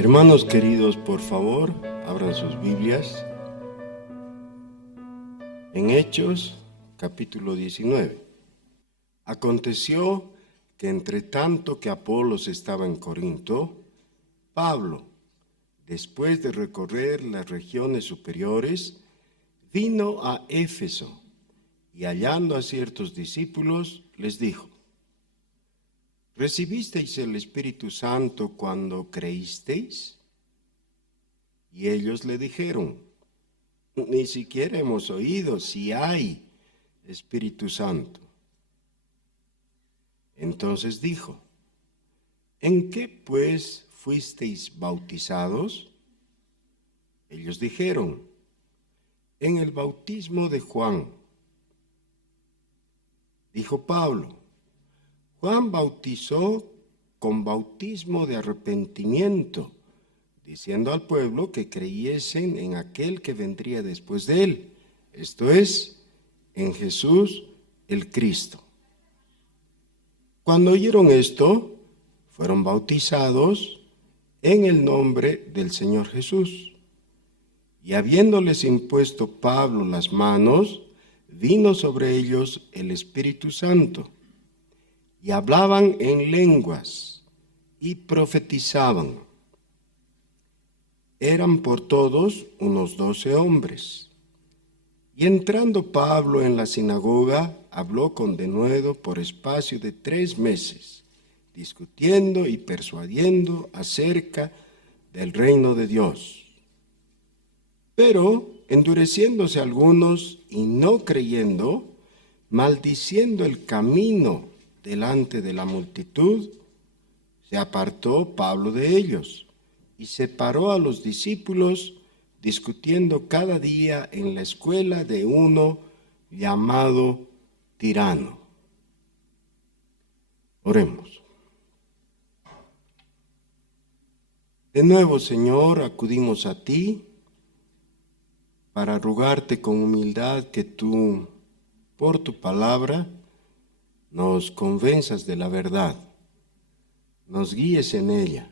Hermanos queridos, por favor, abran sus Biblias en Hechos, capítulo 19. Aconteció que entre tanto que Apolos estaba en Corinto, Pablo, después de recorrer las regiones superiores, vino a Éfeso y hallando a ciertos discípulos, les dijo: ¿Recibisteis el Espíritu Santo cuando creísteis? Y ellos le dijeron: ni siquiera hemos oído si hay Espíritu Santo. Entonces dijo: ¿en qué pues fuisteis bautizados? Ellos dijeron: en el bautismo de Juan. Dijo Pablo: Juan bautizó con bautismo de arrepentimiento, diciendo al pueblo que creyesen en aquel que vendría después de él, esto es, en Jesús el Cristo. Cuando oyeron esto, fueron bautizados en el nombre del Señor Jesús. Y habiéndoles impuesto Pablo las manos, vino sobre ellos el Espíritu Santo, y hablaban en lenguas y profetizaban. Eran por todos unos 12 hombres. Y entrando Pablo en la sinagoga, habló con denuedo por espacio de 3 meses, discutiendo y persuadiendo acerca del reino de Dios. Pero, endureciéndose algunos y no creyendo, maldiciendo el camino delante de la multitud, se apartó Pablo de ellos y separó a los discípulos, discutiendo cada día en la escuela de uno llamado Tirano. Oremos. De nuevo, Señor, acudimos a ti para rogarte con humildad que tú, por tu palabra, nos convenzas de la verdad, nos guíes en ella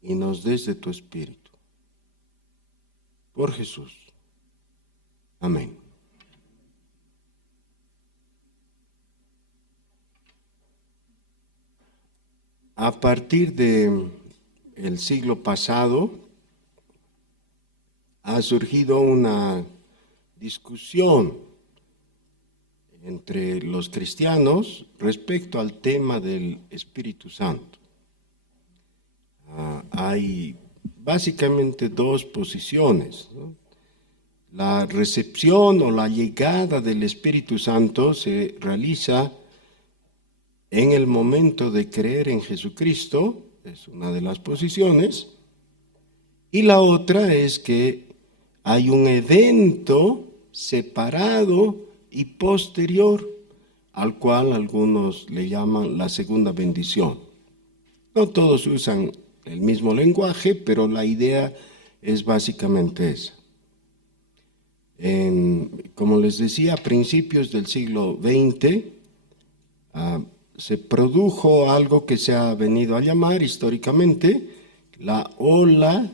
y nos des de tu Espíritu. Por Jesús. Amén. A partir del siglo pasado, ha surgido una discusión entre los cristianos respecto al tema del Espíritu Santo. Hay básicamente 2 posiciones, ¿no? La recepción o la llegada del Espíritu Santo se realiza en el momento de creer en Jesucristo, es una de las posiciones, y la otra es que hay un evento separado y posterior, al cual algunos le llaman la segunda bendición. No todos usan el mismo lenguaje, pero la idea es básicamente esa. Como les decía, a principios del siglo XX se produjo algo que se ha venido a llamar históricamente la ola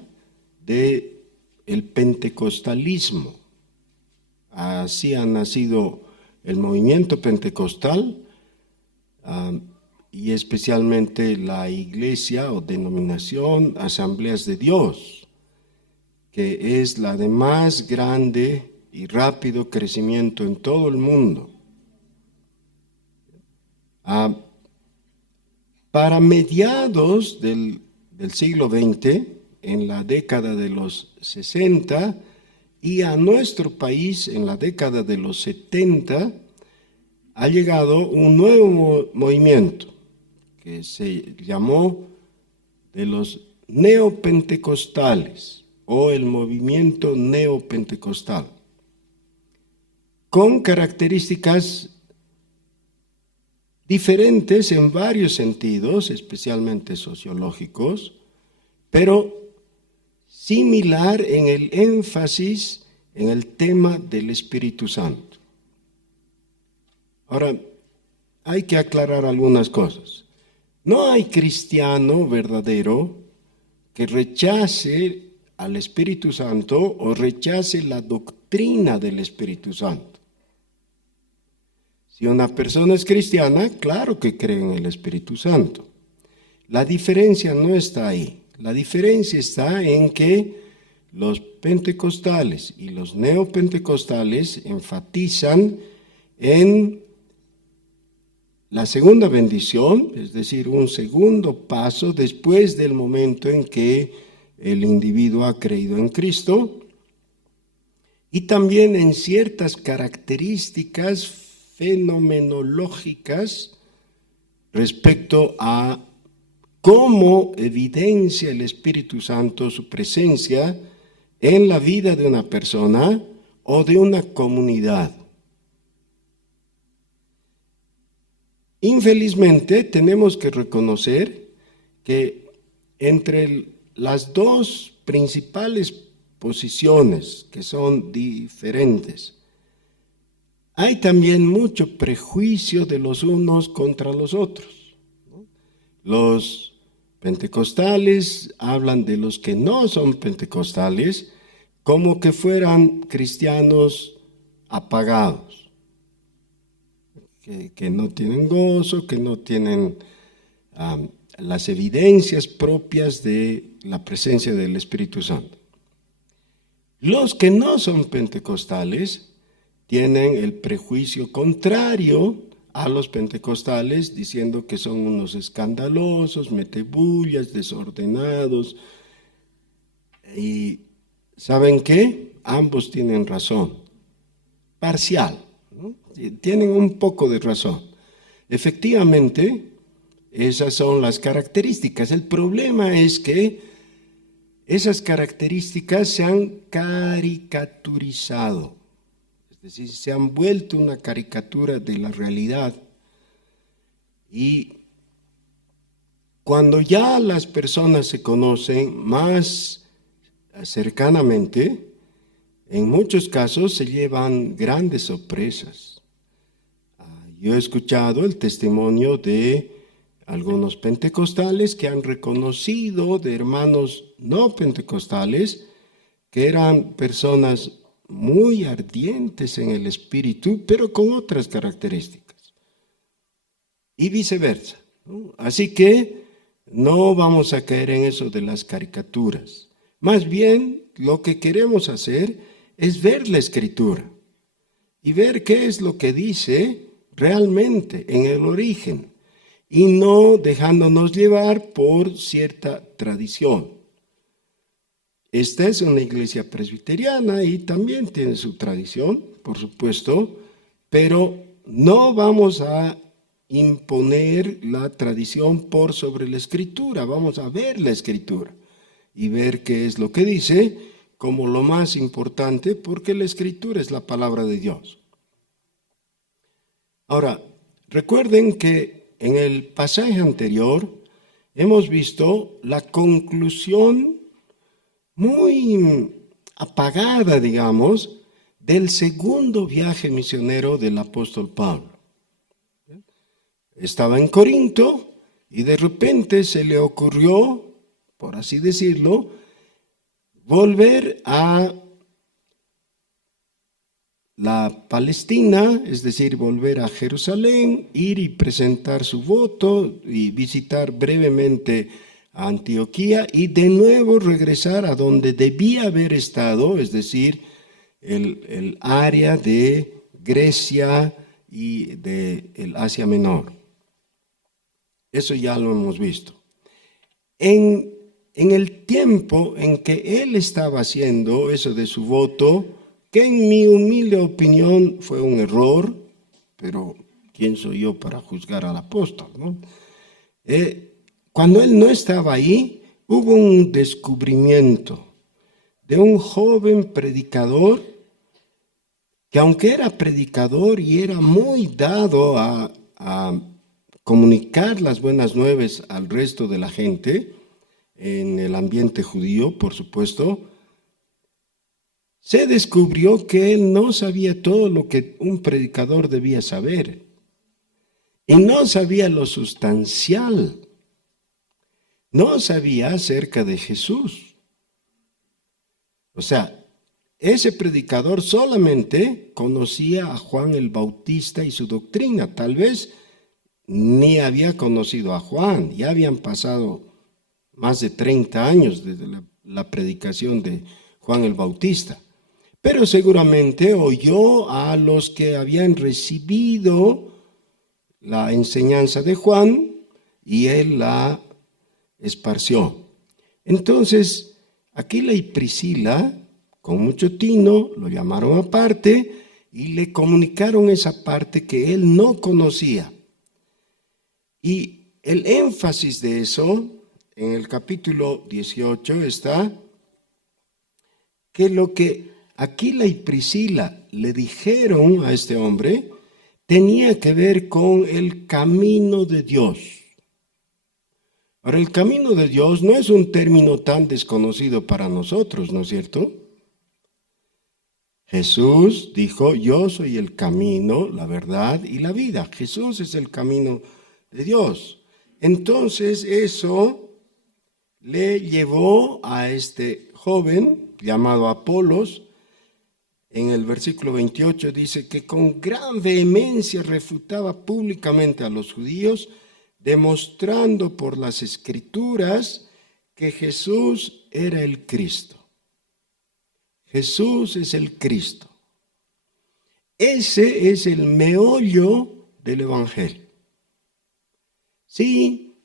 del pentecostalismo. Así ha nacido el movimiento pentecostal y especialmente la iglesia o denominación Asambleas de Dios, que es la de más grande y rápido crecimiento en todo el mundo. Para mediados del siglo XX, en la década de los 60, y a nuestro país en la década de los 70, ha llegado un nuevo movimiento que se llamó de los neopentecostales o el movimiento neopentecostal, con características diferentes en varios sentidos, especialmente sociológicos, pero similar en el énfasis en el tema del Espíritu Santo. Ahora, hay que aclarar algunas cosas. No hay cristiano verdadero que rechace al Espíritu Santo o rechace la doctrina del Espíritu Santo. Si una persona es cristiana, claro que cree en el Espíritu Santo. La diferencia no está ahí. La diferencia está en que los pentecostales y los neopentecostales enfatizan en la segunda bendición, es decir, un segundo paso después del momento en que el individuo ha creído en Cristo, y también en ciertas características fenomenológicas respecto a cómo evidencia el Espíritu Santo su presencia en la vida de una persona o de una comunidad. Infelizmente, tenemos que reconocer que entre las dos principales posiciones, que son diferentes, hay también mucho prejuicio de los unos contra los otros. Los pentecostales hablan de los que no son pentecostales como que fueran cristianos apagados, que no tienen gozo, que no tienen las evidencias propias de la presencia del Espíritu Santo. Los que no son pentecostales tienen el prejuicio contrario a los pentecostales, diciendo que son unos escandalosos, metebullas, desordenados. Y ¿saben qué? Ambos tienen razón, parcial, ¿no? Tienen un poco de razón. Efectivamente, esas son las características. El problema es que esas características se han caricaturizado, es decir, se han vuelto una caricatura de la realidad. Y cuando ya las personas se conocen más cercanamente, en muchos casos se llevan grandes sorpresas. Yo he escuchado el testimonio de algunos pentecostales que han reconocido de hermanos no pentecostales que eran personas muy ardientes en el espíritu, pero con otras características. Y viceversa, ¿no? Así que no vamos a caer en eso de las caricaturas. Más bien, lo que queremos hacer es ver la Escritura y ver qué es lo que dice realmente en el origen, y no dejándonos llevar por cierta tradición. Esta es una iglesia presbiteriana y también tiene su tradición, por supuesto, pero no vamos a imponer la tradición por sobre la Escritura. Vamos a ver la Escritura y ver qué es lo que dice como lo más importante, porque la Escritura es la palabra de Dios. Ahora, recuerden que en el pasaje anterior hemos visto la conclusión muy apagada, digamos, del segundo viaje misionero del apóstol Pablo. Estaba en Corinto y de repente se le ocurrió, por así decirlo, volver a la Palestina, es decir, volver a Jerusalén, ir y presentar su voto y visitar brevemente a Antioquía y de nuevo regresar a donde debía haber estado, es decir, el área de Grecia y del Asia Menor. Eso ya lo hemos visto. En el tiempo en que él estaba haciendo eso de su voto, que en mi humilde opinión fue un error, pero ¿quién soy yo para juzgar al apóstol, no? Cuando él no estaba ahí, hubo un descubrimiento de un joven predicador que, aunque era predicador y era muy dado a comunicar las buenas nuevas al resto de la gente, en el ambiente judío, por supuesto, se descubrió que él no sabía todo lo que un predicador debía saber y no sabía lo sustancial. no sabía acerca de Jesús. O sea, ese predicador solamente conocía a Juan el Bautista y su doctrina. Tal vez ni había conocido a Juan. Ya habían pasado más de 30 años desde la predicación de Juan el Bautista. Pero seguramente oyó a los que habían recibido la enseñanza de Juan y él la esparció. Entonces, Aquila y Priscila, con mucho tino, lo llamaron aparte y le comunicaron esa parte que él no conocía. Y el énfasis de eso, en el capítulo 18 está que lo que Aquila y Priscila le dijeron a este hombre tenía que ver con el camino de Dios. Ahora, el camino de Dios no es un término tan desconocido para nosotros, ¿no es cierto? Jesús dijo, yo soy el camino, la verdad y la vida. Jesús es el camino de Dios. Entonces eso le llevó a este joven llamado Apolos. En el versículo 28 dice que con gran vehemencia refutaba públicamente a los judíos, demostrando por las Escrituras que Jesús era el Cristo. Jesús es el Cristo. Ese es el meollo del Evangelio. Si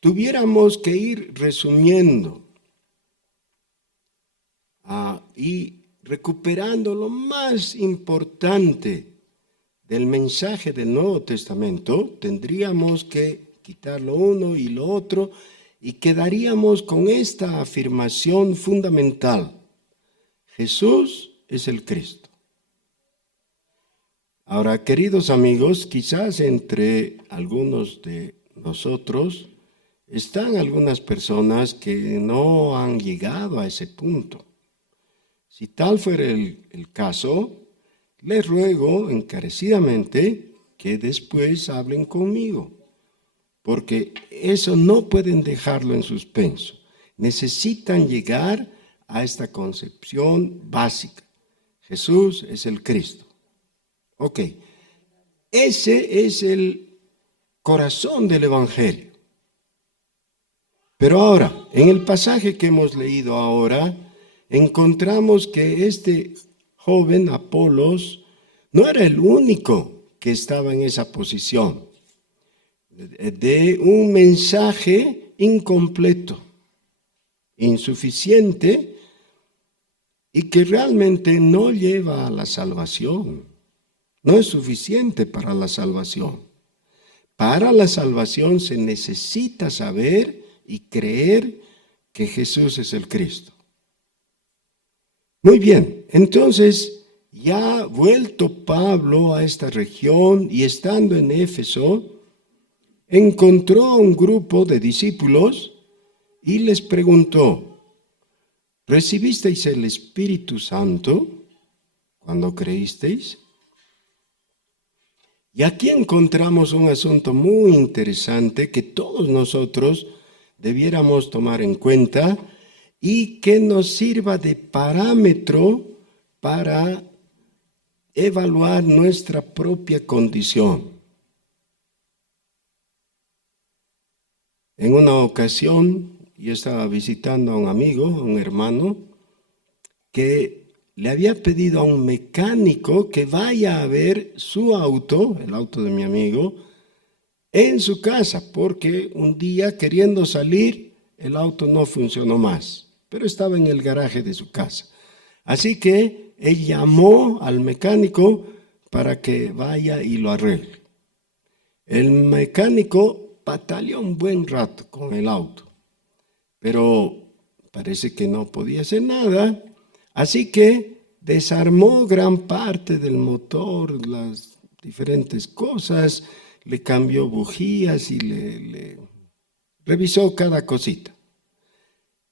tuviéramos que ir resumiendo y recuperando lo más importante del mensaje del Nuevo Testamento, tendríamos que quitar lo uno y lo otro y quedaríamos con esta afirmación fundamental. Jesús es el Cristo. Ahora, queridos amigos, quizás entre algunos de nosotros están algunas personas que no han llegado a ese punto. Si tal fuera el caso, les ruego encarecidamente que después hablen conmigo, porque eso no pueden dejarlo en suspenso. Necesitan llegar a esta concepción básica. Jesús es el Cristo. Ok, ese es el corazón del Evangelio. Pero ahora, en el pasaje que hemos leído ahora, encontramos que este joven Apolos no era el único que estaba en esa posición de un mensaje incompleto, insuficiente y que realmente no lleva a la salvación. No es suficiente para la salvación. Para la salvación se necesita saber y creer que Jesús es el Cristo. Muy bien, entonces ya vuelto Pablo a esta región y estando en Éfeso, encontró a un grupo de discípulos y les preguntó, ¿recibisteis el Espíritu Santo cuando creísteis? Y aquí encontramos un asunto muy interesante que todos nosotros debiéramos tomar en cuenta y que nos sirva de parámetro para evaluar nuestra propia condición. En una ocasión yo estaba visitando a un amigo, a un hermano, que le había pedido a un mecánico que vaya a ver su auto, el auto de mi amigo, en su casa, porque un día queriendo salir, el auto no funcionó más, pero estaba en el garaje de su casa. Así que él llamó al mecánico para que vaya y lo arregle. El mecánico pataleó un buen rato con el auto, pero parece que no podía hacer nada. Así que desarmó gran parte del motor, las diferentes cosas, le cambió bujías y le revisó cada cosita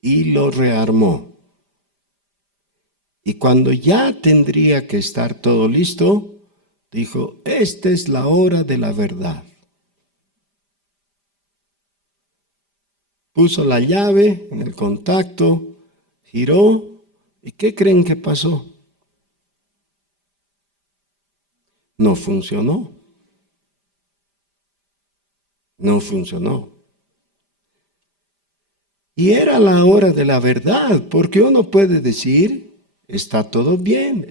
y lo rearmó. Y cuando ya tendría que estar todo listo, dijo, esta es la hora de la verdad. puso la llave en el contacto, giró, ¿y qué creen que pasó? No funcionó. No funcionó. Y era la hora de la verdad, porque uno puede decir, está todo bien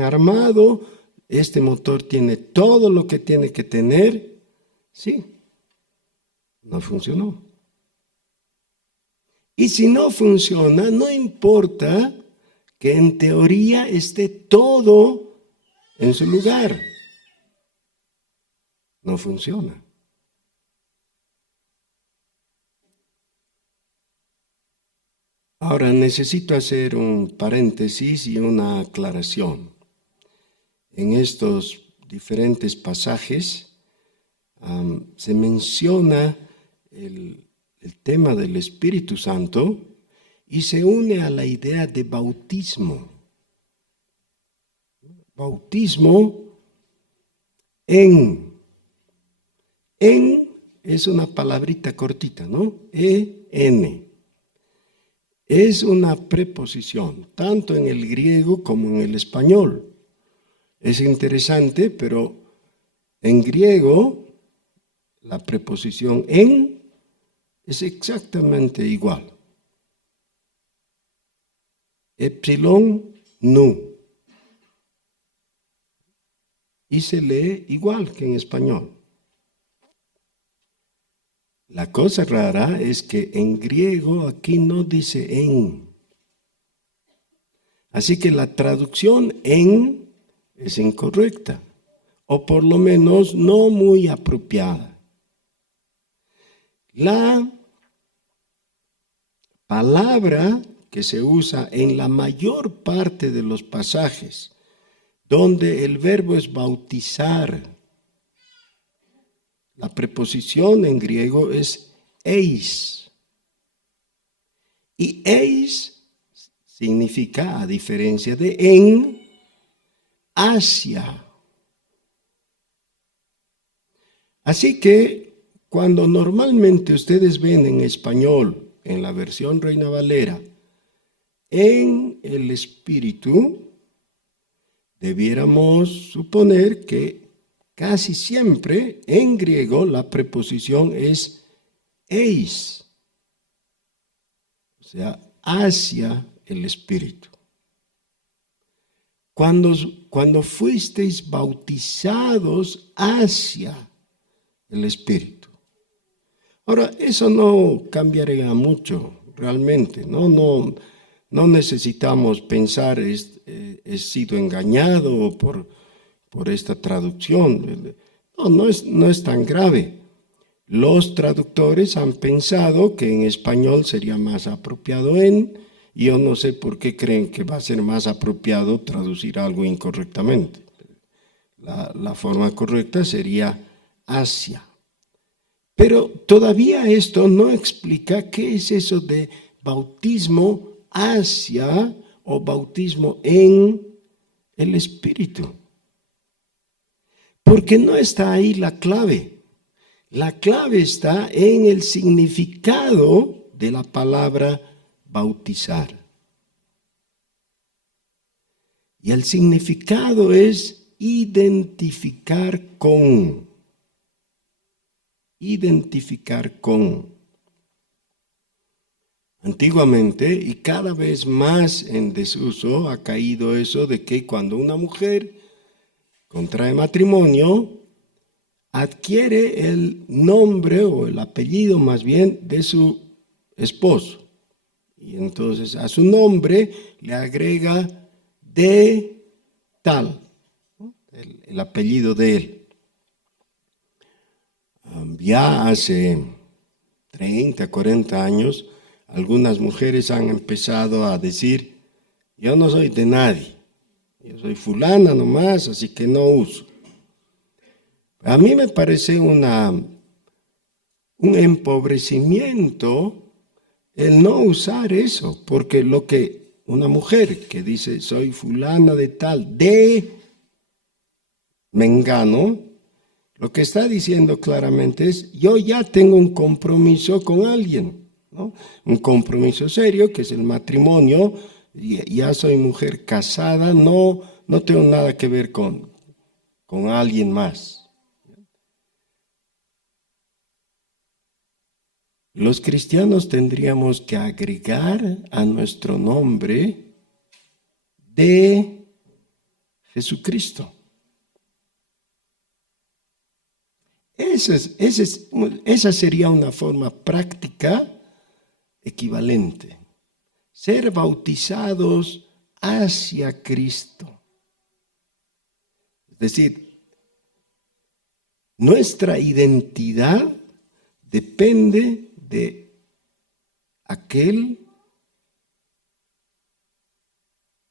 armado, este motor tiene todo lo que tiene que tener. Sí, no funcionó. Y si no funciona, no importa que en teoría esté todo en su lugar. No funciona. Ahora necesito hacer un paréntesis y una aclaración. En estos diferentes pasajes se menciona el tema del Espíritu Santo y se une a la idea de bautismo. Bautismo en es una palabrita cortita, ¿no? En. Es una preposición, tanto en el griego como en el español. Es interesante, pero en griego la preposición en es exactamente igual. Epsilon, nu. Y se lee igual que en español. La cosa rara es que en griego aquí no dice en. Así que la traducción en es incorrecta, o por lo menos no muy apropiada. La palabra que se usa en la mayor parte de los pasajes, donde el verbo es bautizar, la preposición en griego es eis. Y eis significa, a diferencia de en, hacia. Así que cuando normalmente ustedes ven en español, en la versión Reina Valera, en el Espíritu, debiéramos suponer que casi siempre en griego la preposición es eis, o sea, hacia el Espíritu. Cuando fuisteis bautizados hacia el Espíritu. Ahora, eso no cambiaría mucho realmente, no necesitamos pensar, he sido engañado por esta traducción. No es tan grave. Los traductores han pensado que en español sería más apropiado en, y yo no sé por qué creen que va a ser más apropiado traducir algo incorrectamente. La forma correcta sería hacia. Pero todavía esto no explica qué es eso de bautismo hacia o bautismo en el Espíritu. Porque no está ahí la clave. La clave está en el significado de la palabra bautizar. Y el significado es identificar con. Identificar con. Antiguamente, y cada vez más en desuso, ha caído eso de que cuando una mujer contrae matrimonio, adquiere el nombre o el apellido más bien de su esposo. Y entonces a su nombre le agrega de tal, ¿no? El apellido de él. Ya hace 30, 40 años, algunas mujeres han empezado a decir, yo no soy de nadie, yo soy fulana nomás, así que no uso. A mí me parece un empobrecimiento el no usar eso, porque lo que una mujer que dice soy fulana de tal, de mengano, Lo que está diciendo claramente es, yo ya tengo un compromiso con alguien, ¿no? Un compromiso serio, que es el matrimonio. Ya soy mujer casada, no tengo nada que ver con alguien más. Los cristianos tendríamos que agregar a nuestro nombre de Jesucristo. Esa sería una forma práctica equivalente. Ser bautizados hacia Cristo. Es decir, nuestra identidad depende de aquel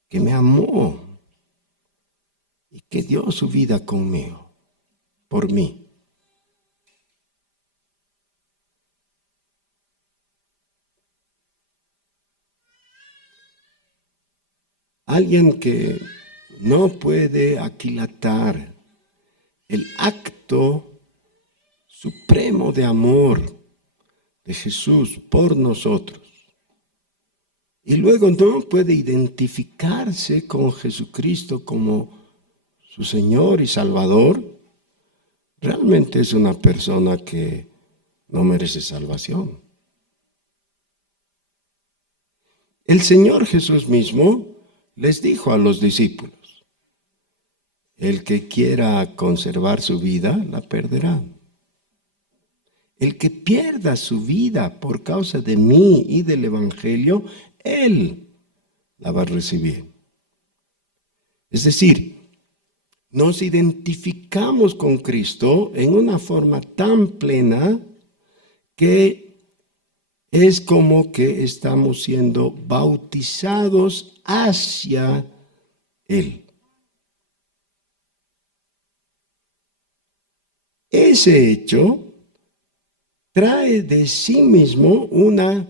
que me amó y que dio su vida conmigo, por mí. Alguien que no puede aquilatar el acto supremo de amor de Jesús por nosotros y luego no puede identificarse con Jesucristo como su Señor y Salvador, realmente es una persona que no merece salvación. El Señor Jesús mismo les dijo a los discípulos, el que quiera conservar su vida, la perderá. El que pierda su vida por causa de mí y del Evangelio, él la va a recibir. Es decir, nos identificamos con Cristo en una forma tan plena que es como que estamos siendo bautizados hacia Él. Ese hecho trae de sí mismo una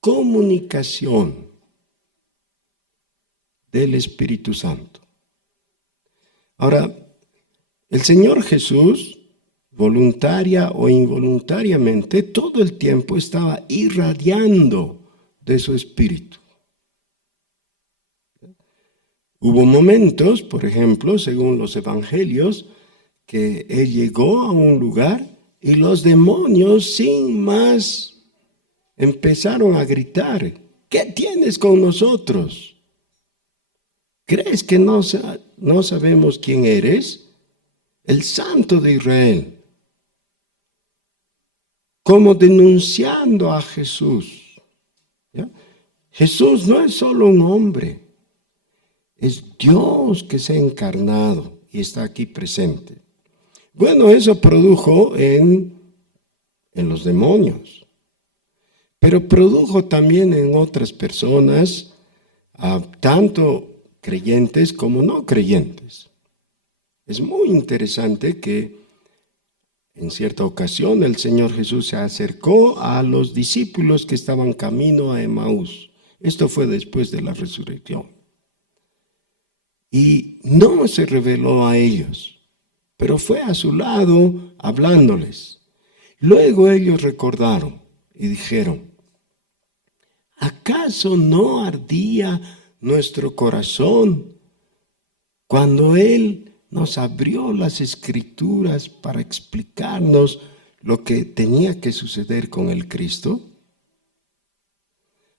comunicación del Espíritu Santo. Ahora, el Señor Jesús, voluntaria o involuntariamente, todo el tiempo estaba irradiando de su Espíritu. Hubo momentos, por ejemplo, según los evangelios, que Él llegó a un lugar y los demonios sin más empezaron a gritar, ¿qué tienes con nosotros? ¿Crees que no sabemos quién eres? El Santo de Israel. Como denunciando a Jesús. ¿Ya? Jesús no es solo un hombre, es Dios que se ha encarnado y está aquí presente. Bueno, eso produjo en los demonios, pero produjo también en otras personas, tanto creyentes como no creyentes. Es muy interesante que en cierta ocasión el Señor Jesús se acercó a los discípulos que estaban camino a Emaús. Esto fue después de la resurrección. Y no se reveló a ellos, pero fue a su lado hablándoles. Luego ellos recordaron y dijeron, ¿acaso no ardía nuestro corazón cuando Él nos abrió las Escrituras para explicarnos lo que tenía que suceder con el Cristo?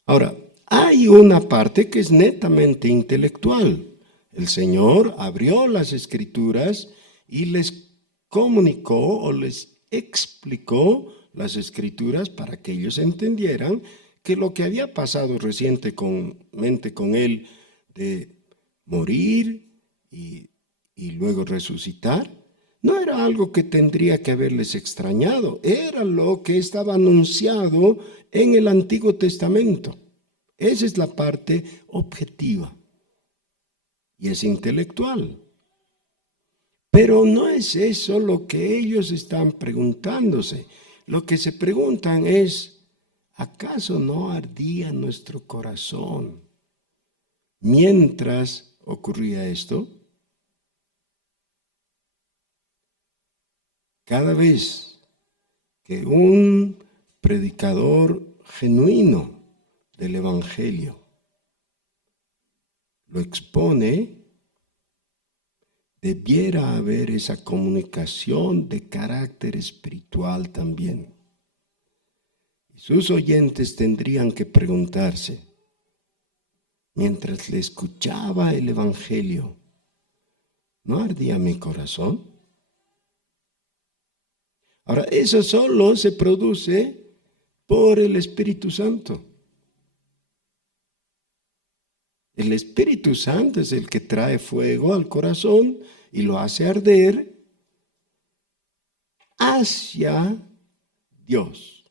Ahora, hay una parte que es netamente intelectual. El Señor abrió las Escrituras y les comunicó o les explicó las Escrituras para que ellos entendieran que lo que había pasado recientemente con Él de morir y luego resucitar, no era algo que tendría que haberles extrañado, era lo que estaba anunciado en el Antiguo Testamento. Esa es la parte objetiva y es intelectual. Pero no es eso lo que ellos están preguntándose. Lo que se preguntan es, ¿acaso no ardía nuestro corazón mientras ocurría esto? Cada vez que un predicador genuino del Evangelio lo expone, debiera haber esa comunicación de carácter espiritual también. Y sus oyentes tendrían que preguntarse, mientras le escuchaba el Evangelio, ¿no ardía mi corazón? Ahora, eso solo se produce por el Espíritu Santo. El Espíritu Santo es el que trae fuego al corazón y lo hace arder hacia Dios.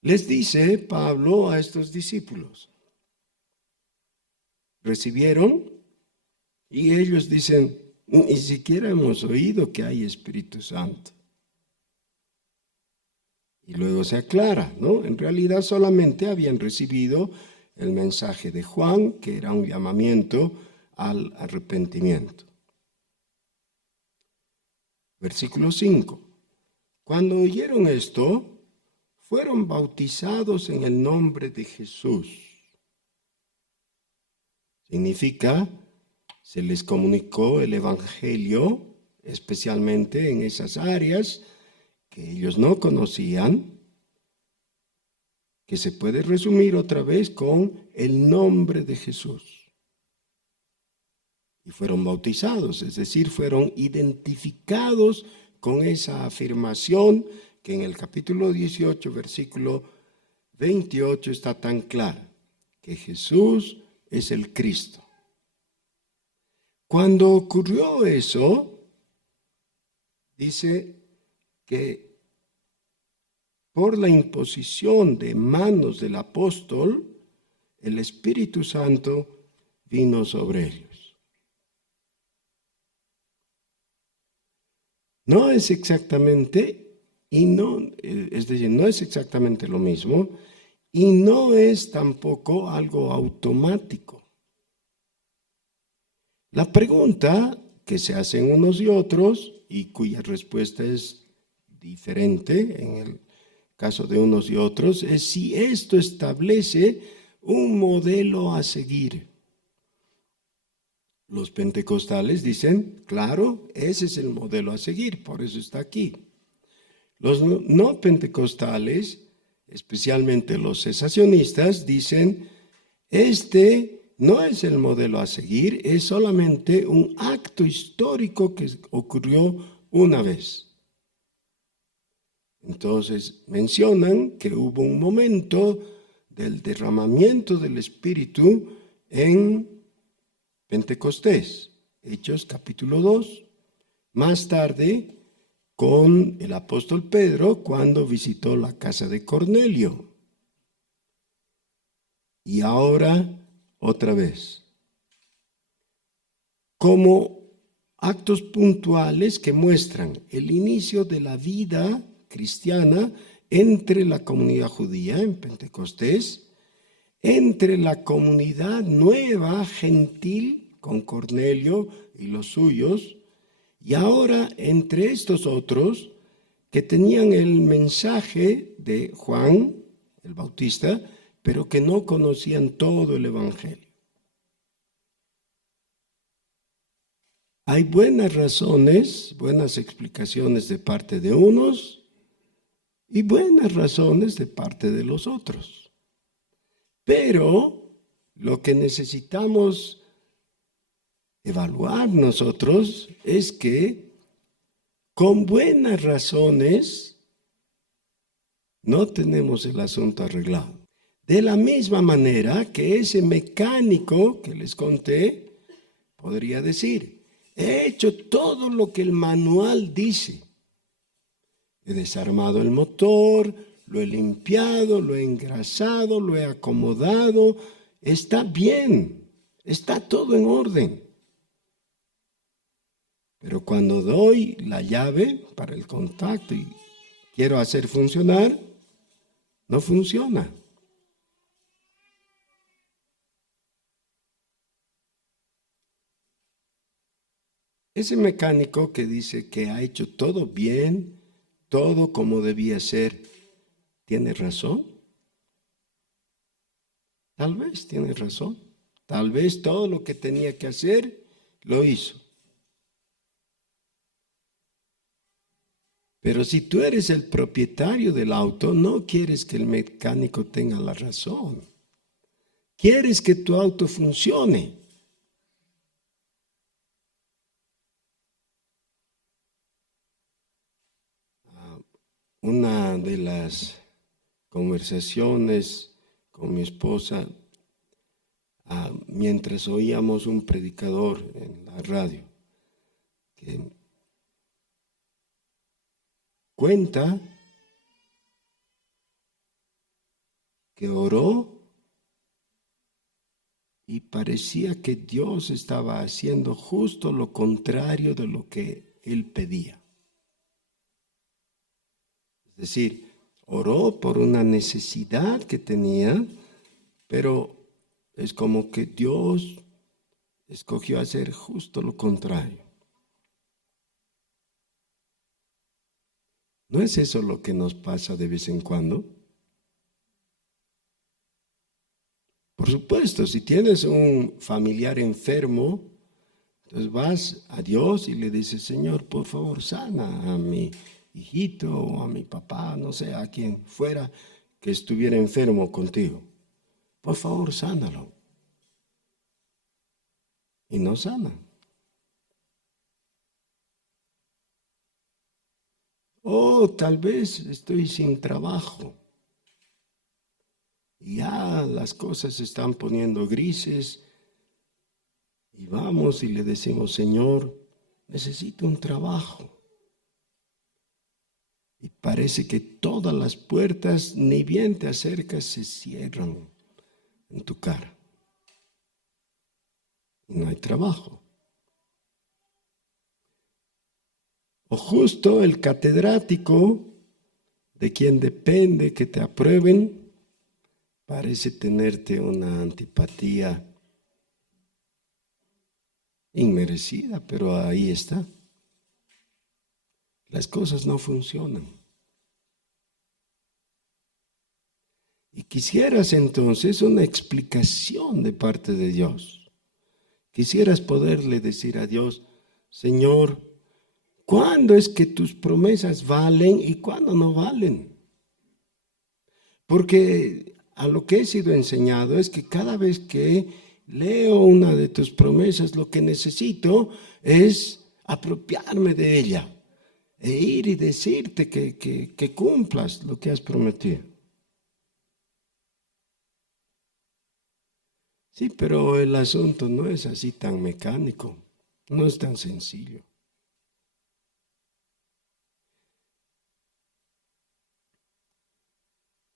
Les dice Pablo a estos discípulos, recibieron y ellos dicen, ni siquiera hemos oído que hay Espíritu Santo. Y luego se aclara, ¿no? En realidad solamente habían recibido el mensaje de Juan, que era un llamamiento al arrepentimiento. Versículo 5. Cuando oyeron esto, fueron bautizados en el nombre de Jesús. Significa, se les comunicó el Evangelio, especialmente en esas áreas que ellos no conocían, que se puede resumir otra vez con el nombre de Jesús. Y fueron bautizados, es decir, fueron identificados con esa afirmación que en el capítulo 18, versículo 28 está tan clara, que Jesús es el Cristo. Cuando ocurrió eso, dice que por la imposición de manos del apóstol, el Espíritu Santo vino sobre ellos. No es exactamente, es decir, no es exactamente lo mismo, y no es tampoco algo automático. La pregunta que se hacen unos y otros, y cuya respuesta es diferente en el caso de unos y otros, es si esto establece un modelo a seguir. Los pentecostales dicen, claro, ese es el modelo a seguir, por eso está aquí. Los no pentecostales, especialmente los cesacionistas, dicen, este no es el modelo a seguir, es solamente un acto histórico que ocurrió una vez. Entonces mencionan que hubo un momento del derramamiento del Espíritu en Pentecostés, Hechos capítulo 2, más tarde con el apóstol Pedro cuando visitó la casa de Cornelio. Y ahora otra vez, como actos puntuales que muestran el inicio de la vida cristiana entre la comunidad judía en Pentecostés, entre la comunidad nueva gentil con Cornelio y los suyos, y ahora entre estos otros que tenían el mensaje de Juan el Bautista, pero que no conocían todo el Evangelio. Hay buenas razones, buenas explicaciones de parte de unos y buenas razones de parte de los otros. Pero lo que necesitamos evaluar nosotros es que con buenas razones no tenemos el asunto arreglado. De la misma manera que ese mecánico que les conté podría decir, he hecho todo lo que el manual dice. He desarmado el motor, lo he limpiado, lo he engrasado, lo he acomodado. Está bien, está todo en orden. Pero cuando doy la llave para el contacto y quiero hacer funcionar, no funciona. Ese mecánico que dice que ha hecho todo bien, todo como debía ser, ¿tiene razón? Tal vez tiene razón. Tal vez todo lo que tenía que hacer lo hizo. Pero si tú eres el propietario del auto, no quieres que el mecánico tenga la razón. Quieres que tu auto funcione. Una de las conversaciones con mi esposa, mientras oíamos un predicador en la radio, que cuenta que oró y parecía que Dios estaba haciendo justo lo contrario de lo que él pedía. Es decir, oró por una necesidad que tenía, pero es como que Dios escogió hacer justo lo contrario. ¿No es eso lo que nos pasa de vez en cuando? Por supuesto, si tienes un familiar enfermo, entonces vas a Dios y le dices, Señor, por favor, sana a mi hijito o a mi papá, no sé, a quien fuera que estuviera enfermo contigo. Por favor, sánalo. Y no sana. O tal vez estoy sin trabajo. Y ya las cosas se están poniendo grises. Y vamos y le decimos, Señor, necesito un trabajo. Y parece que todas las puertas, ni bien te acercas, se cierran en tu cara. Y no hay trabajo. O justo el catedrático de quien depende que te aprueben, parece tenerte una antipatía inmerecida, pero ahí está. Las cosas no funcionan. Y quisieras entonces una explicación de parte de Dios. Quisieras poderle decir a Dios, Señor, ¿cuándo es que tus promesas valen y cuándo no valen? Porque a lo que he sido enseñado es que cada vez que leo una de tus promesas, lo que necesito es apropiarme de ella e ir y decirte que cumplas lo que has prometido. Sí, pero el asunto no es así tan mecánico, no es tan sencillo.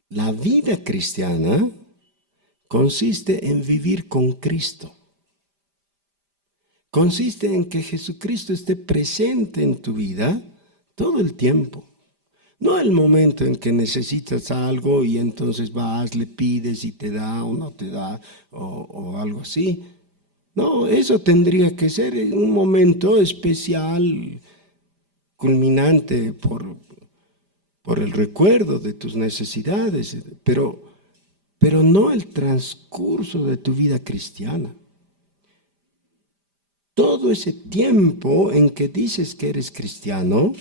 La vida cristiana consiste en vivir con Cristo. Consiste en que Jesucristo esté presente en tu vida todo el tiempo. No el momento en que necesitas algo y entonces vas, le pides y te da o no te da o algo así. No, eso tendría que ser en un momento especial, culminante por el recuerdo de tus necesidades, pero no el transcurso de tu vida cristiana. Todo ese tiempo en que dices que eres cristiano,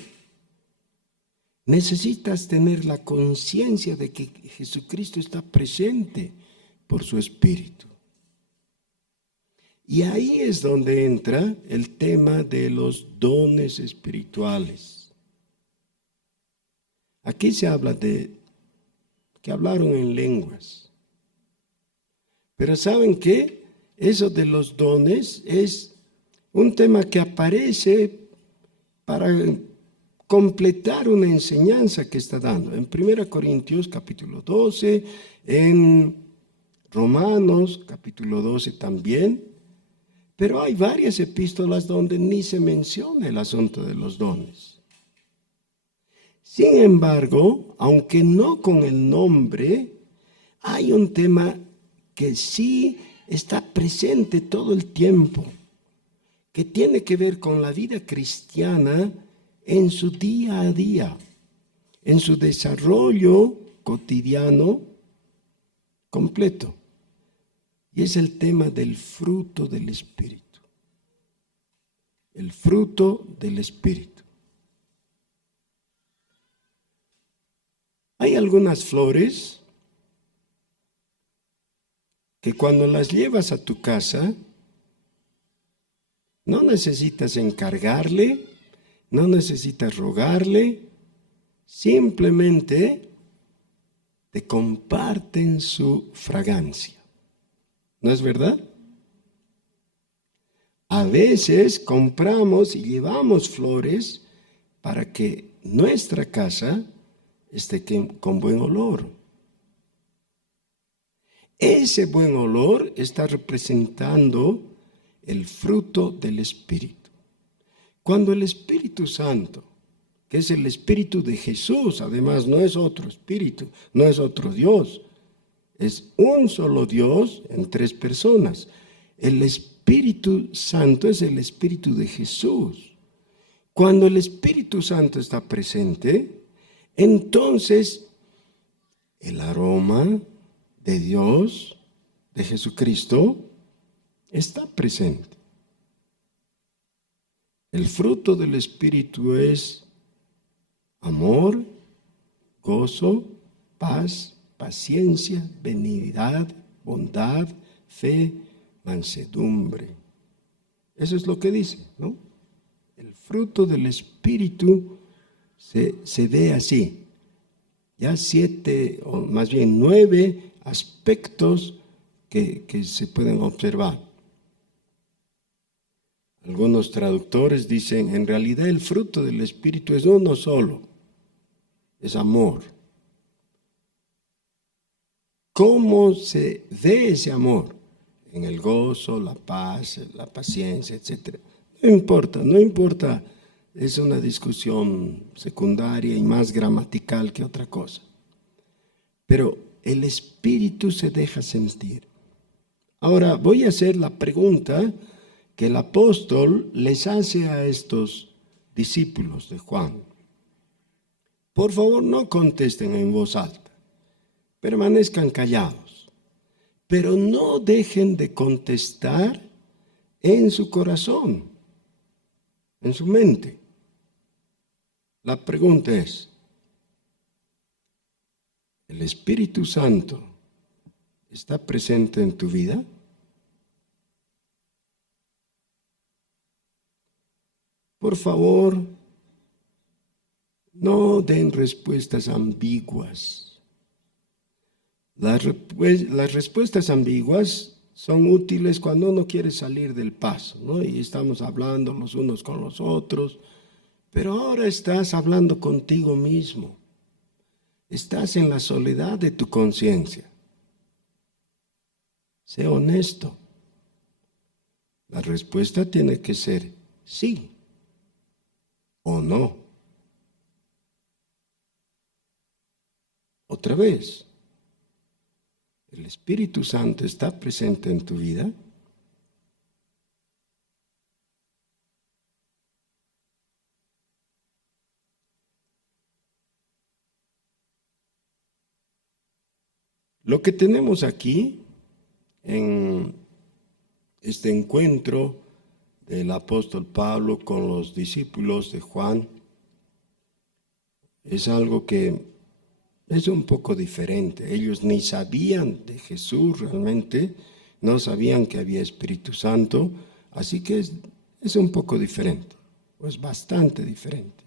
necesitas tener la conciencia de que Jesucristo está presente por su Espíritu. Y ahí es donde entra el tema de los dones espirituales. Aquí se habla de que hablaron en lenguas. Pero ¿saben qué? Eso de los dones es un tema que aparece para completar una enseñanza que está dando. En 1 Corintios capítulo 12, en Romanos capítulo 12 también. Pero hay varias epístolas donde ni se menciona el asunto de los dones. Sin embargo, aunque no con el nombre, hay un tema que sí está presente todo el tiempo, que tiene que ver con la vida cristiana en su día a día, en su desarrollo cotidiano completo. Y es el tema del fruto del Espíritu. El fruto del Espíritu. Hay algunas flores que cuando las llevas a tu casa, no necesitas encargarle, no necesitas rogarle, simplemente te comparten su fragancia. ¿No es verdad? A veces compramos y llevamos flores para que nuestra casa esté con buen olor. Ese buen olor está representando el fruto del Espíritu. Cuando el Espíritu Santo, que es el Espíritu de Jesús, además no es otro Espíritu, no es otro Dios, es un solo Dios en tres personas. El Espíritu Santo es el Espíritu de Jesús. Cuando el Espíritu Santo está presente, entonces el aroma de Dios, de Jesucristo, está presente. El fruto del Espíritu es amor, gozo, paz, paciencia, benignidad, bondad, fe, mansedumbre. Eso es lo que dice, ¿no? El fruto del Espíritu se ve así. Ya 7, o más bien 9 aspectos que se pueden observar. Algunos traductores dicen, en realidad el fruto del Espíritu es uno solo, es amor. ¿Cómo se ve ese amor? En el gozo, la paz, la paciencia, etc. No importa, es una discusión secundaria y más gramatical que otra cosa. Pero el Espíritu se deja sentir. Ahora voy a hacer la pregunta que el apóstol les hace a estos discípulos de Juan. Por favor, no contesten en voz alta, permanezcan callados, pero no dejen de contestar en su corazón, en su mente. La pregunta es, ¿el Espíritu Santo está presente en tu vida? Por favor, no den respuestas ambiguas. Las respuestas ambiguas son útiles cuando uno quiere salir del paso, ¿no? Y estamos hablando los unos con los otros, pero ahora estás hablando contigo mismo. Estás en la soledad de tu conciencia. Sé honesto. La respuesta tiene que ser sí o no. Otra vez, ¿el Espíritu Santo está presente en tu vida? Lo que tenemos aquí en este encuentro del apóstol Pablo con los discípulos de Juan es algo que es un poco diferente. Ellos ni sabían de Jesús realmente, no sabían que había Espíritu Santo, así que es un poco diferente, pues bastante diferente.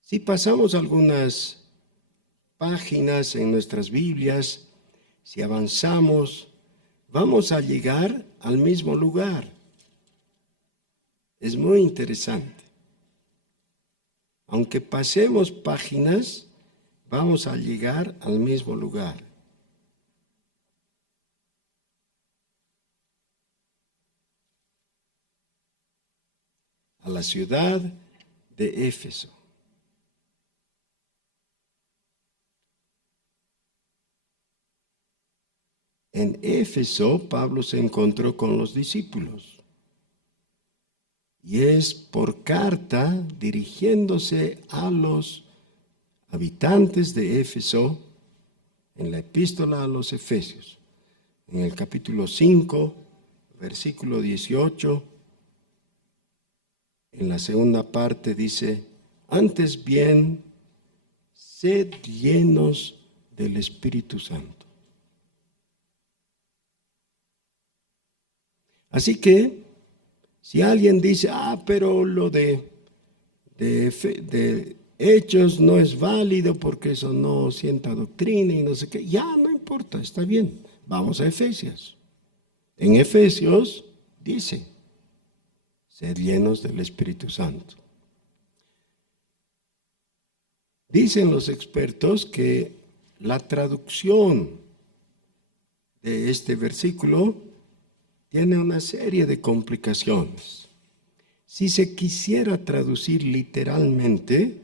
Si pasamos algunas páginas en nuestras Biblias, si avanzamos, vamos a llegar al mismo lugar. Es muy interesante. Aunque pasemos páginas, vamos a llegar al mismo lugar. A la ciudad de Éfeso. en Éfeso Pablo se encontró con los discípulos. Y es por carta dirigiéndose a los habitantes de Éfeso en la epístola a los Efesios, en el capítulo 5, versículo 18, en la segunda parte dice: antes bien, sed llenos del Espíritu Santo. Así que, si alguien dice, pero lo de Hechos no es válido porque eso no sienta doctrina y no sé qué, ya no importa, está bien, vamos a Efesios. En Efesios dice: sed llenos del Espíritu Santo. Dicen los expertos que la traducción de este versículo tiene una serie de complicaciones. Si se quisiera traducir literalmente,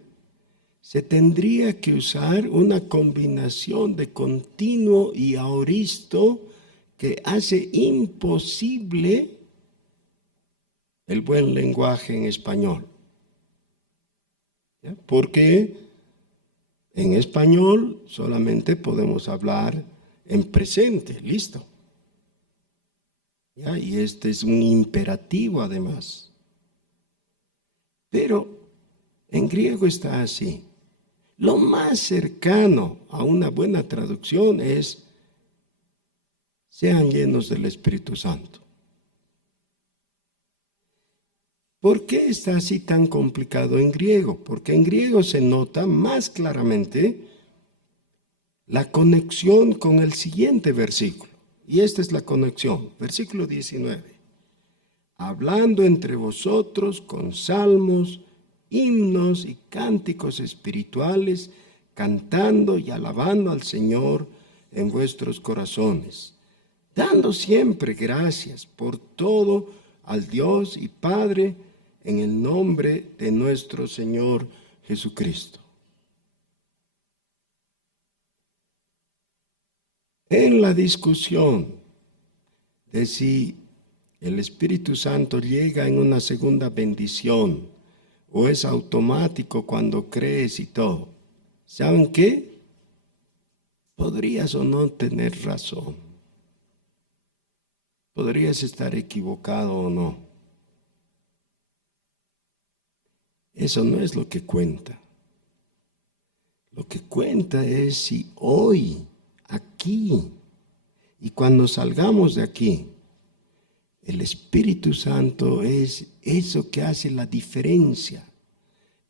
se tendría que usar una combinación de continuo y aoristo que hace imposible el buen lenguaje en español. ¿Ya? Porque en español solamente podemos hablar en presente, listo. ¿Ya? Y este es un imperativo además. Pero en griego está así. Lo más cercano a una buena traducción es: sean llenos del Espíritu Santo. ¿Por qué está así tan complicado en griego? Porque en griego se nota más claramente la conexión con el siguiente versículo. Y esta es la conexión, versículo 19. Hablando entre vosotros con salmos, himnos y cánticos espirituales, cantando y alabando al Señor en vuestros corazones, dando siempre gracias por todo al Dios y Padre en el nombre de nuestro Señor Jesucristo. En la discusión de si el Espíritu Santo llega en una segunda bendición o es automático cuando crees y todo, ¿saben qué? Podrías o no tener razón. Podrías estar equivocado o no. Eso no es lo que cuenta. Lo que cuenta es si hoy, aquí, y cuando salgamos de aquí, el Espíritu Santo es eso que hace la diferencia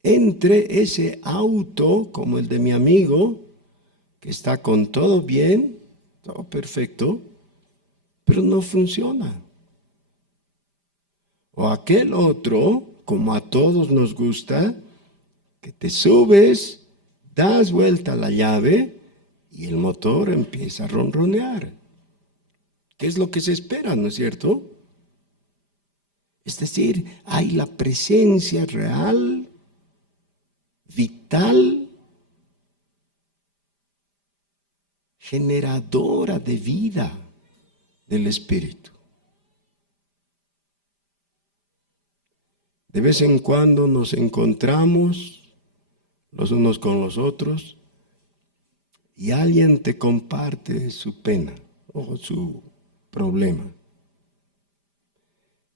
entre ese auto, como el de mi amigo, que está con todo bien, todo perfecto, pero no funciona. O aquel otro, como a todos nos gusta, que te subes, das vuelta a la llave y el motor empieza a ronronear. ¿Qué es lo que se espera, no es cierto? Es decir, hay la presencia real, vital, generadora de vida del Espíritu. De vez en cuando nos encontramos los unos con los otros y alguien te comparte su pena o su problema.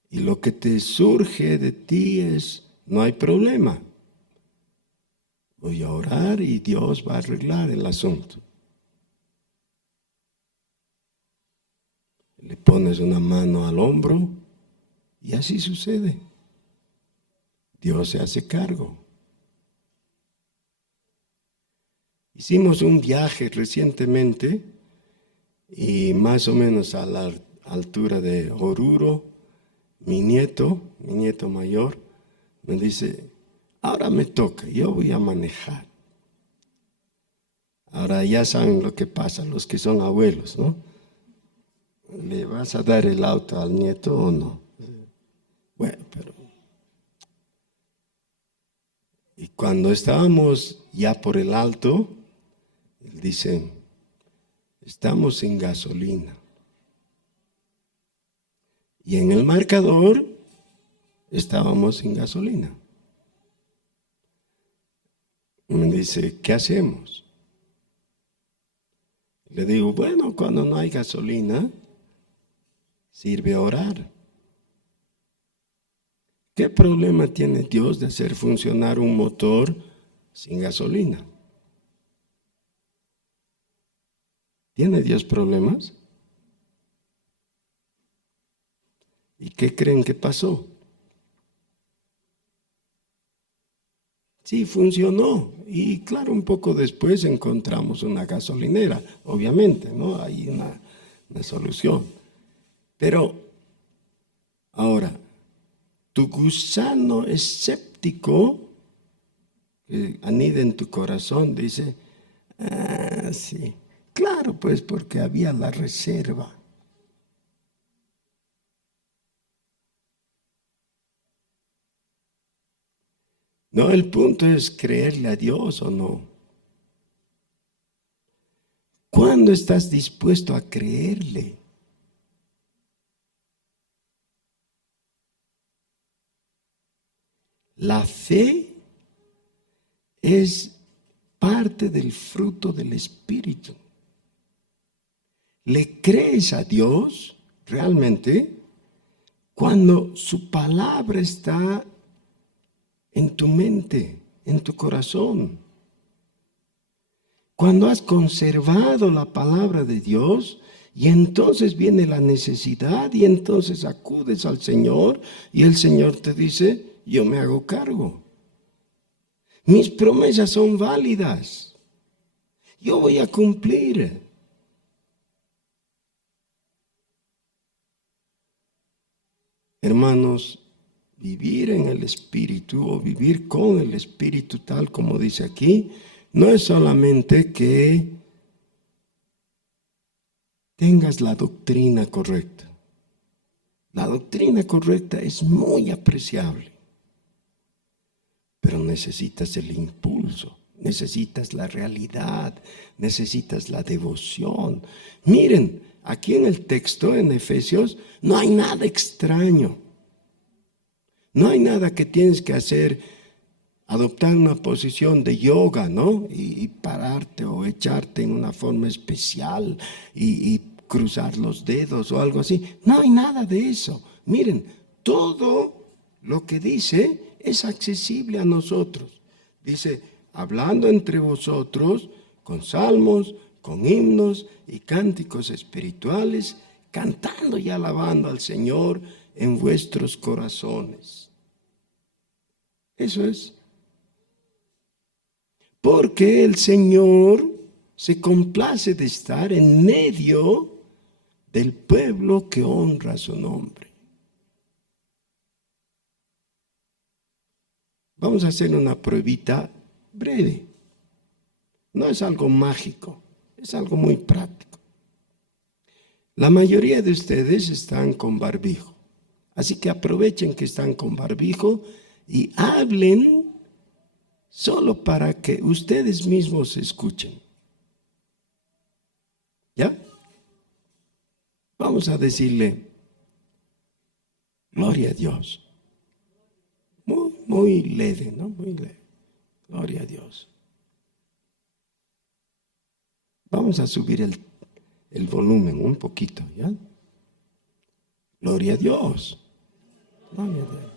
Y lo que te surge de ti es: no hay problema. Voy a orar y Dios va a arreglar el asunto. Le pones una mano al hombro y así sucede. Dios se hace cargo. Hicimos un viaje recientemente y más o menos a la altura de Oruro, mi nieto mayor, me dice: ahora me toca, yo voy a manejar. Ahora ya saben lo que pasa, los que son abuelos, ¿no? ¿Le vas a dar el auto al nieto o no? Bueno, pero... Y cuando estábamos ya por el alto, él dice: estamos sin gasolina. Y en el marcador estábamos sin gasolina. Me dice, ¿qué hacemos? Le digo, bueno, cuando no hay gasolina, sirve a orar. ¿Qué problema tiene Dios de hacer funcionar un motor sin gasolina? ¿Tiene Dios problemas? ¿Y qué creen que pasó? Sí, funcionó. Y claro, un poco después encontramos una gasolinera, obviamente, ¿no? Hay una solución. Pero ahora, tu gusano escéptico que anida en tu corazón dice, sí, claro, pues porque había la reserva. No, el punto es creerle a Dios o no. ¿Cuándo estás dispuesto a creerle? La fe es parte del fruto del Espíritu. ¿Le crees a Dios realmente cuando su palabra está en tu mente, en tu corazón? Cuando has conservado la palabra de Dios y entonces viene la necesidad y entonces acudes al Señor y el Señor te dice, yo me hago cargo. Mis promesas son válidas. Yo voy a cumplir. Hermanos, vivir en el Espíritu o vivir con el Espíritu tal como dice aquí, no es solamente que tengas la doctrina correcta. La doctrina correcta es muy apreciable, pero necesitas el impulso, necesitas la realidad, necesitas la devoción. Miren, aquí en el texto, en Efesios, no hay nada extraño. No hay nada que tienes que hacer, adoptar una posición de yoga, ¿no? Y pararte o echarte en una forma especial y cruzar los dedos o algo así. No hay nada de eso. Miren, todo lo que dice es accesible a nosotros. Dice, hablando entre vosotros con salmos, con himnos y cánticos espirituales, cantando y alabando al Señor en vuestros corazones. Eso es. Porque el Señor se complace de estar en medio del pueblo que honra su nombre. Vamos a hacer una pruebita breve. No es algo mágico, es algo muy práctico. La mayoría de ustedes están con barbijo, así que aprovechen que están con barbijo y hablen solo para que ustedes mismos escuchen. ¿Ya? Vamos a decirle, gloria a Dios. Muy leve, ¿no? Muy leve. Gloria a Dios. Vamos a subir el volumen un poquito, ¿ya? Gloria a Dios. Gloria a Dios.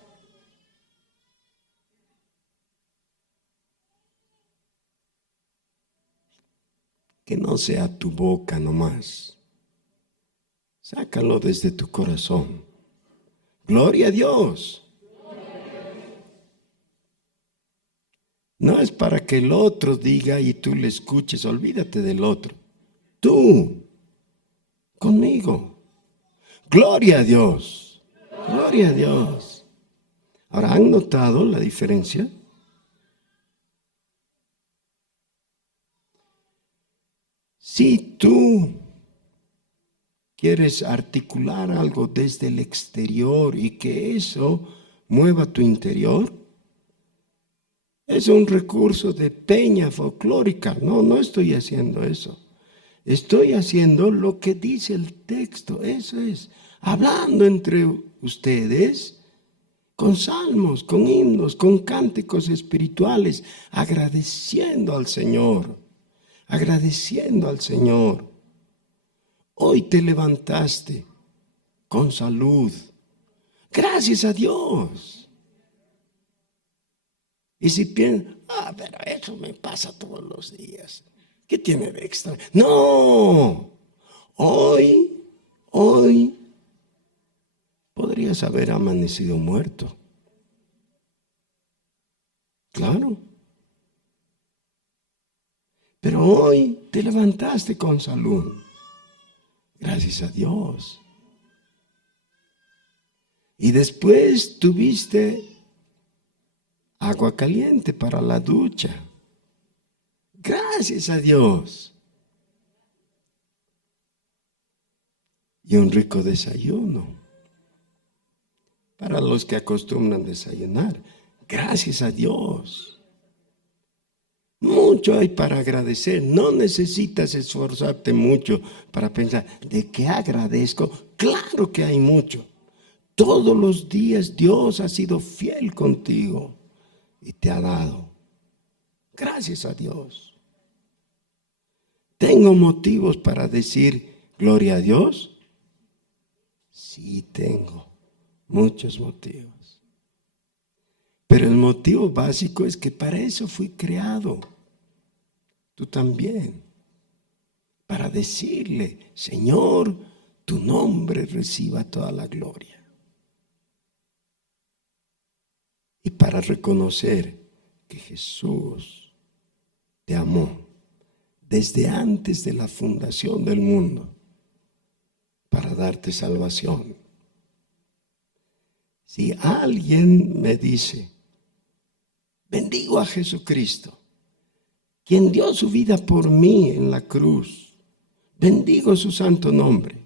Que no sea tu boca nomás. Sácalo desde tu corazón. Gloria a Dios. No es para que el otro diga y tú le escuches, olvídate del otro. Tú, conmigo. Gloria a Dios. Gloria a Dios. Ahora, ¿han notado la diferencia? Si tú quieres articular algo desde el exterior y que eso mueva tu interior, es un recurso de peña folclórica. No estoy haciendo eso. Estoy haciendo lo que dice el texto. Eso es. hablando entre ustedes con salmos, con himnos, con cánticos espirituales, agradeciendo al Señor, agradeciendo al Señor. Hoy te levantaste con salud. Gracias a Dios. Y si piensan, pero eso me pasa todos los días. ¿Qué tiene de extra? No. Hoy podrías haber amanecido muerto. Claro. Pero hoy te levantaste con salud. Gracias a Dios. Y después tuviste agua caliente para la ducha. Gracias a Dios. Y un rico desayuno. Para los que acostumbran desayunar. Gracias a Dios. Mucho hay para agradecer. No necesitas esforzarte mucho para pensar, ¿de qué agradezco? Claro que hay mucho. Todos los días Dios ha sido fiel contigo y te ha dado. Gracias a Dios. ¿Tengo motivos para decir gloria a Dios? Sí, tengo muchos motivos. Pero el motivo básico es que para eso fui creado. Tú también. Para decirle, Señor, tu nombre reciba toda la gloria. Y para reconocer que Jesús te amó desde antes de la fundación del mundo para darte salvación. Si alguien me dice, bendigo a Jesucristo, quien dio su vida por mí en la cruz, bendigo su santo nombre,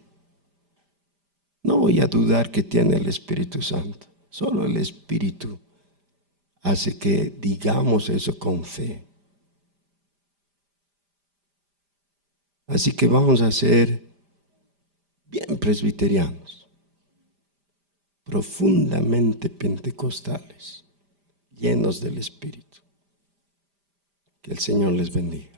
no voy a dudar que tiene el Espíritu Santo. Solo el Espíritu hace que digamos eso con fe. Así que vamos a ser bien presbiterianos, profundamente pentecostales, llenos del Espíritu. Que el Señor les bendiga.